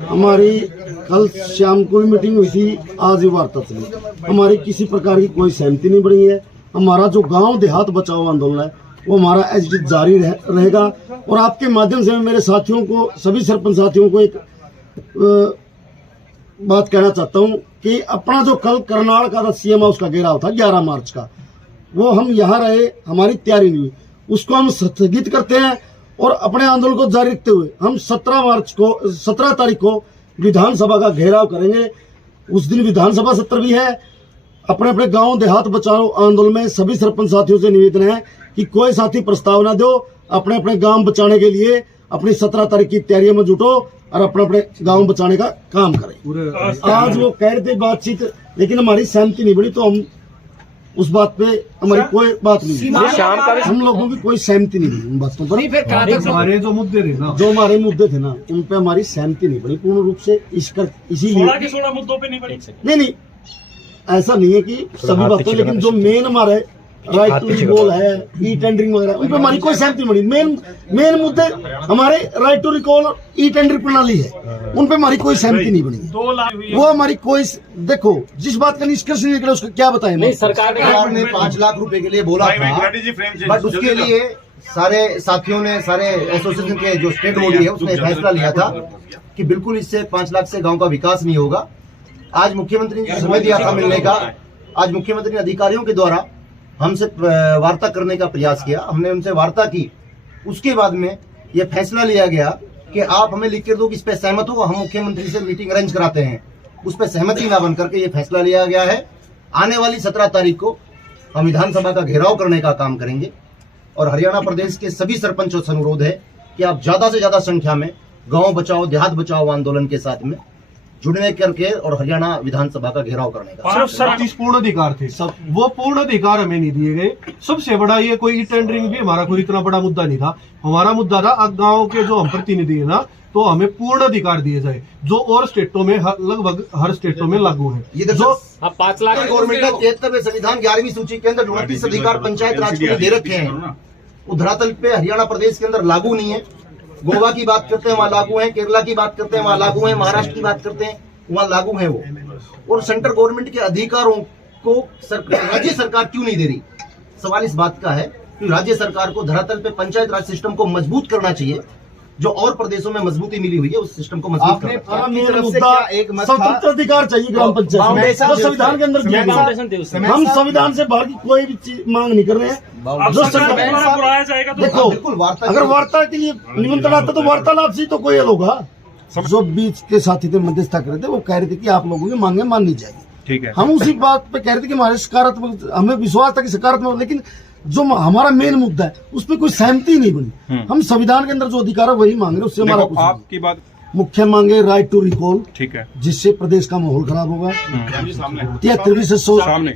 हमारी कल शाम को भी मीटिंग हुई थी, आज भी वार्ता चली। हमारी किसी प्रकार की कोई सहमति नहीं बनी है। हमारा जो गांव देहात बचाओ आंदोलन है वो हमारा एज जारी रहेगा। और आपके माध्यम से मैं मेरे साथियों को, सभी सरपंच साथियों को एक बात कहना चाहता हूं कि अपना जो कल करनाल का सीएम हाउस का घेराव था 11 मार्च का, वो हम यहाँ रहे, हमारी तैयारी नहीं हुई, उसको हम स्थगित करते हैं और अपने आंदोलन को जारी रखते हुए हम 17 तारीख को विधानसभा का घेराव करेंगे। उस दिन विधानसभा सत्र भी है। अपने अपने गांव देहात बचाओ आंदोलन में सभी सरपंच साथियों से निवेदन है कि कोई साथी प्रस्ताव ना दो, अपने अपने गांव बचाने के लिए अपनी 17 तारीख की तैयारियों में जुटो और अपने अपने गांव बचाने का काम करें। आज वो कह रहे थे बातचीत, लेकिन हमारी सहमति नहीं बनी, तो हम उस बात पे हमारी कोई बात नहीं, हम लोगों की कोई सहमति नहीं बनी उन बातों पर। हमारे जो मुद्दे थे ना, उन पे हमारी सहमति नहीं बनी पूर्ण रूप से। इसीलिए 16 मुद्दों पे नहीं बनी। नहीं, ऐसा नहीं है कि सभी बातें, लेकिन जो मेन हमारे राइट टू रिकॉल है, ई टेंडरिंग वगैरह, उन पे हमारी कोई सहमति नहीं बनी। मेन मुद्दे हमारे राइट टू रिकॉल और ई टेंडरिंग प्रणाली है, उन पे हमारी कोई सहमति नहीं बनी। वो हमारी कोई, देखो जिस बात का निष्कर्ष नहीं निकला उसका क्या बताएं। सरकार ने 5 लाख रुपए के लिए बोला था, बट उसके लिए सारे साथियों ने, सारे एसोसिएशन के जो स्टेट बॉडी है उसने फैसला लिया था कि बिल्कुल इससे 5 लाख से गाँव का विकास नहीं होगा। आज मुख्यमंत्री ने समय दिया था मिलने का, आज मुख्यमंत्री ने अधिकारियों के द्वारा हमसे वार्ता करने का प्रयास किया, हमने उनसे वार्ता की। उसके बाद में यह फैसला लिया गया कि आप हमें लिख कर दो कि इस पे सहमत हो, हम मुख्यमंत्री से मीटिंग अरेंज कराते हैं। उस पर सहमति ना बन करके ये फैसला लिया गया है। आने वाली 17 तारीख को हम विधानसभा का घेराव करने का काम करेंगे और हरियाणा प्रदेश के सभी सरपंचों से अनुरोध है कि आप ज्यादा से ज्यादा संख्या में गाँव बचाओ देहात बचाओ आंदोलन के साथ में जुड़ने करके और हरियाणा विधानसभा का घेराव करने का। सिर्फ 37 पूर्ण अधिकार थे, सब वो पूर्ण अधिकार हमें नहीं दिए गए। सबसे बड़ा ये कोई टेंडरिंग भी हमारा कोई इतना बड़ा मुद्दा नहीं था। हमारा मुद्दा था गांव के जो हम प्रतिनिधि है ना, तो हमें पूर्ण अधिकार दिए जाए जो और स्टेटों में लगभग हर स्टेटों में लागू है। ये जो 5 लाख गवर्नमेंट का 73वें संविधान 11वीं सूची के अंदर 29 अधिकार पंचायत राज को दे रखे हैं, वो धरातल पे हरियाणा प्रदेश के अंदर लागू नहीं है। गोवा की बात करते हैं वहाँ लागू है, केरला की बात करते हैं वहाँ लागू है, महाराष्ट्र की बात करते हैं वहाँ लागू है वो। और सेंट्रल गवर्नमेंट के अधिकारों को राज्य सरकार क्यों नहीं दे रही? सवाल इस बात का है कि राज्य सरकार को धरातल पे पंचायत राज सिस्टम को मजबूत करना चाहिए, जो और प्रदेशों में मजबूती मिली हुई है उस सिस्टम को मजबूत करना। स्वतंत्र अधिकार चाहिए ग्राम पंचायत में, संविधान के अंदर दिया गया। हम संविधान से बाहर की कोई भी चीज मांग नहीं कर रहे हैं। जो जाएगा देखो, अगर वार्ता के लिए निमंत्रण आता तो वार्तालाप से तो कोई हल होगा। जो बीच के साथी थे, मध्यस्थता कर रहे थे, वो कह रहे थे कि आप लोगों की मांगे माननी चाहिए। ठीक है, हम उसी बात पे कह रहे थे कि हमारे सकारात्मक, हमें विश्वास था कि सकारात्मक, लेकिन जो हमारा मेन मुद्दा है उस पर कोई सहमति नहीं बनी। हम संविधान के अंदर जो अधिकार है वही मांग रहे, उससे हमारा कुछ आपकी बात मुख्य मांगे राइट टू रिकॉल, ठीक है, जिससे प्रदेश का माहौल खराब होगा। 73वीं संशोधन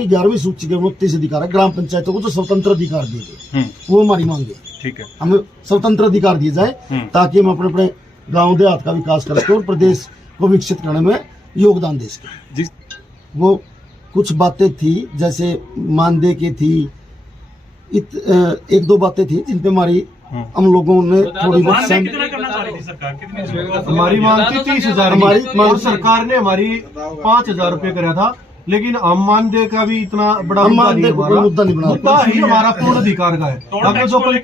11वीं सूची के 29 अधिकार है ग्राम पंचायतों को जो स्वतंत्र अधिकार दिए गए, वो हमारी मांगे। ठीक है, हमें स्वतंत्र अधिकार दिए जाए ताकि हम अपने अपने गाँव देहात का विकास कर सके और प्रदेश को विकसित करने में योगदान दे सके। वो कुछ बातें थी, जैसे मानदेय की थी, 1-2 बातें थी जिन पे हमारी हम लोगों ने थोड़ी बहुत हमारी मांग थी 30,000 हमारी मांग, सरकार ने हमारी 5,000 रुपए कराया था। लेकिन हम मानदेय का भी इतना बड़ा मुद्दा नहीं बना, मुद्दा ही हमारा पूर्ण अधिकार का है। अगर जो टोल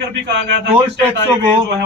टैक्सों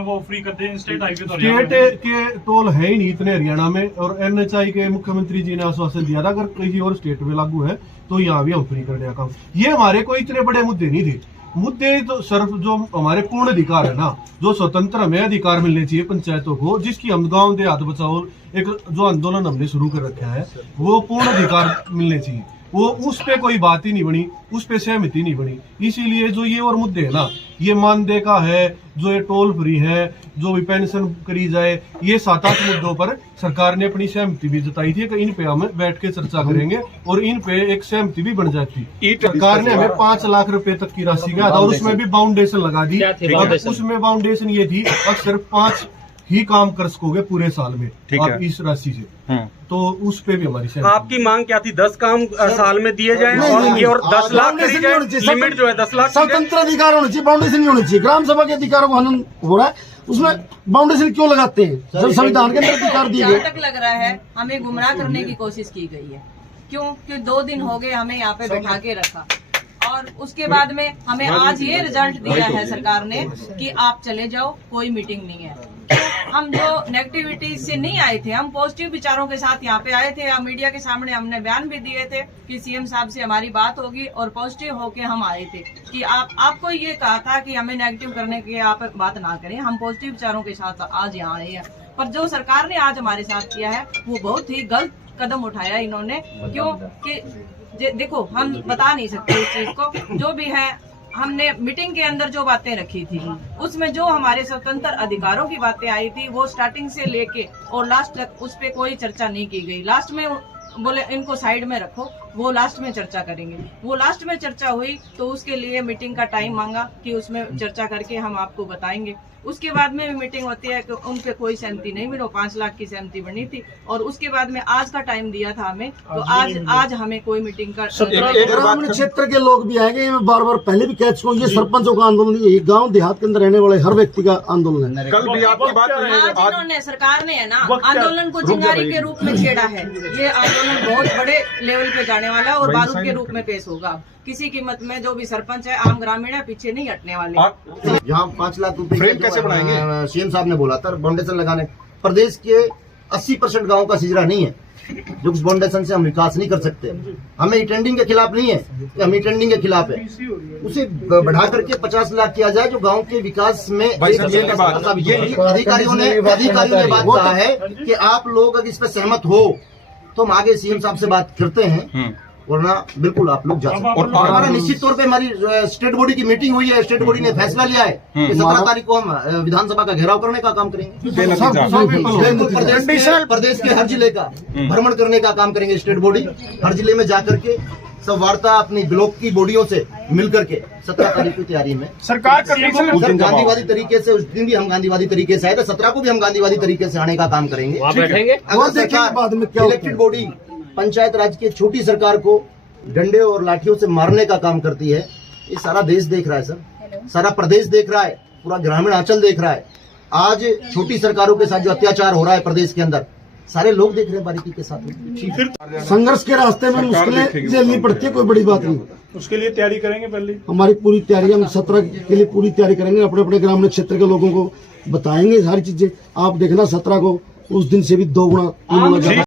को फ्री कर दें, स्टेट के टोल है ही नहीं इतने हरियाणा में, और NHI के मुख्यमंत्री जी ने आश्वासन दिया था अगर किसी और स्टेट में लागू है तो यहाँ भी हम फ्री कर देगा काम। ये हमारे कोई इतने बड़े मुद्दे नहीं थे। मुद्दे तो सिर्फ जो हमारे पूर्ण अधिकार है ना, जो स्वतंत्र हमें अधिकार मिलने चाहिए पंचायतों को, जिसकी हम गाँव देहात बचाओ एक जो आंदोलन हमने शुरू कर रखा है, वो पूर्ण अधिकार मिलने चाहिए। वो उस पे कोई बात ही नहीं बनी, उस पे सहमति नहीं बनी। इसीलिए जो ये और मुद्दे है ना, ये मानदेय का है, जो ये टोल फ्री है, जो भी पेंशन करी जाए, ये 7-8 मुद्दों पर सरकार ने अपनी सहमति भी जताई थी कि इन पे हम बैठ के चर्चा करेंगे और इन पे एक सहमति भी बन जाती। सरकार ने हमें 5 लाख रुपए तक की राशि का था और उसमें भी बाउंडेशन लगा दी। उसमें बाउंडेशन ये थी अब सिर्फ 5 ही काम कर सकोगे पूरे साल में आप इस राशि से, तो उस पे भी हमारी आपकी मांग क्या थी? 10 काम साल में दिए जाए और 10 लाख करी जाए, लिमिट जो है 10 लाख। स्वतंत्र अधिकार होना चाहिए, बाउंडेशन नहीं होनी चाहिए। ग्राम सभा के अधिकारों का हनन हो रहा है, उसमें बाउंडेशन क्यों लगाते हैं जब संविधान के अंदर अधिकार दिए जहाँ गए। तक लग रहा है हमें गुमराह करने की कोशिश की गई है। क्यों? कि 2 दिन हो गए हमें यहाँ पे बैठा के रखा और उसके बाद में हमें आज ये रिजल्ट दिया है सरकार ने कि आप चले जाओ, कोई मीटिंग नहीं है। तो हम जो नेगेटिविटी से नहीं आए थे, हम पॉजिटिव विचारों के साथ यहाँ पे आए थे। मीडिया के सामने हमने बयान भी दिए थे कि सीएम साहब से हमारी बात होगी और पॉजिटिव होके हम आए थे कि आपको ये कहा था कि हमें नेगेटिव करने की आप बात ना करें, हम पॉजिटिव विचारों के साथ आज यहाँ आए हैं। पर जो सरकार ने आज हमारे साथ किया है वो बहुत ही गलत कदम उठाया इन्होंने। क्यों कि देखो हम बता नहीं सकते इस चीज को, जो भी है हमने मीटिंग के अंदर जो बातें रखी थी उसमें जो हमारे स्वतंत्र अधिकारों की बातें आई थी वो स्टार्टिंग से लेके और लास्ट तक उस पर कोई चर्चा नहीं की गई। लास्ट में बोले इनको साइड में रखो, वो लास्ट में चर्चा करेंगे। वो लास्ट में चर्चा हुई तो उसके लिए मीटिंग का टाइम मांगा कि उसमें चर्चा करके हम आपको बताएंगे। उसके बाद में भी मीटिंग होती है कि उन पे कोई सहमति नहीं मिली, 5 लाख की सहमति बनी थी और उसके बाद में आज का टाइम दिया था हमें, तो आज हमें कोई मीटिंग का ग्रामीण क्षेत्र के लोग भी आएंगे। मैं बार बार पहले भी कह चुका हूँ, ये सरपंचों का आंदोलन नहीं है, ये गांव देहात के अंदर रहने वाले हर व्यक्ति का आंदोलन है। कल भी आपकी बात हुई, आज इन्होंने सरकार ने है ना आंदोलन को चिंगारी के रूप में छेड़ा है। ये आंदोलन बहुत बड़े लेवल पे जाने वाला है और बारूद के रूप में पेश होगा। किसी कीमत में जो भी सरपंच है, आम ग्रामीण है, पीछे नहीं हटने वाले। यहाँ 5 लाख रुपए फ्रेम कैसे बनाएंगे? सीएम साहब ने बोला था फाउंडेशन लगाने। प्रदेश के 80% गाँव का सिजरा नहीं है जो उस फाउंडेशन से हम विकास नहीं कर सकते। हमें टेंडिंग के खिलाफ नहीं है कि हम टेंडिंग के खिलाफ है, उसे बढ़ा करके 50 लाख किया जाए जो गांव के विकास में अधिकारियों ने बात कहा है कि आप लोग अगर इस पर सहमत हो तो हम आगे सीएम साहब से बात करते हैं, वरना बिल्कुल आप लोग जा सकते हैं। और हमारा निश्चित तौर पे हमारी स्टेट बॉडी की मीटिंग हुई है, स्टेट बॉडी ने फैसला लिया है कि 17 तारीख को हम विधानसभा का घेराव करने का काम करेंगे। प्रदेश के हर जिले का भ्रमण करने का काम करेंगे। स्टेट बॉडी हर जिले में जाकर के सब वार्ता अपनी ब्लॉक की बॉडियों से मिल करके 17 तारीख की तैयारी में सरकार का गांधीवादी तरीके से, उस दिन भी हम गांधीवादी तरीके से आए थे, 17 को भी हम गांधीवादी तरीके से आने का काम करेंगे। अगर सरकार इलेक्टेड बॉडी पंचायत राज की छोटी सरकार को डंडे और लाठियों से मारने का काम करती है, ये सारा देश देख रहा है सर, सारा प्रदेश देख रहा है, पूरा ग्रामीण अंचल देख रहा है। आज छोटी सरकारों के साथ जो अत्याचार हो रहा है प्रदेश के अंदर, सारे लोग देख रहे हैं बारीकी के साथ। संघर्ष के रास्ते में मुश्किलें झेलनी पड़ती है, कोई बड़ी बात नहीं। उसके लिए तैयारी करेंगे पहले। हमारी पूरी तैयारी, हम 17 के लिए पूरी तैयारी करेंगे। अपने अपने ग्रामीण क्षेत्र के लोगों को बताएंगे सारी चीजें। आप देखना 17 को उस दिन से भी 2 गुना 3 गुना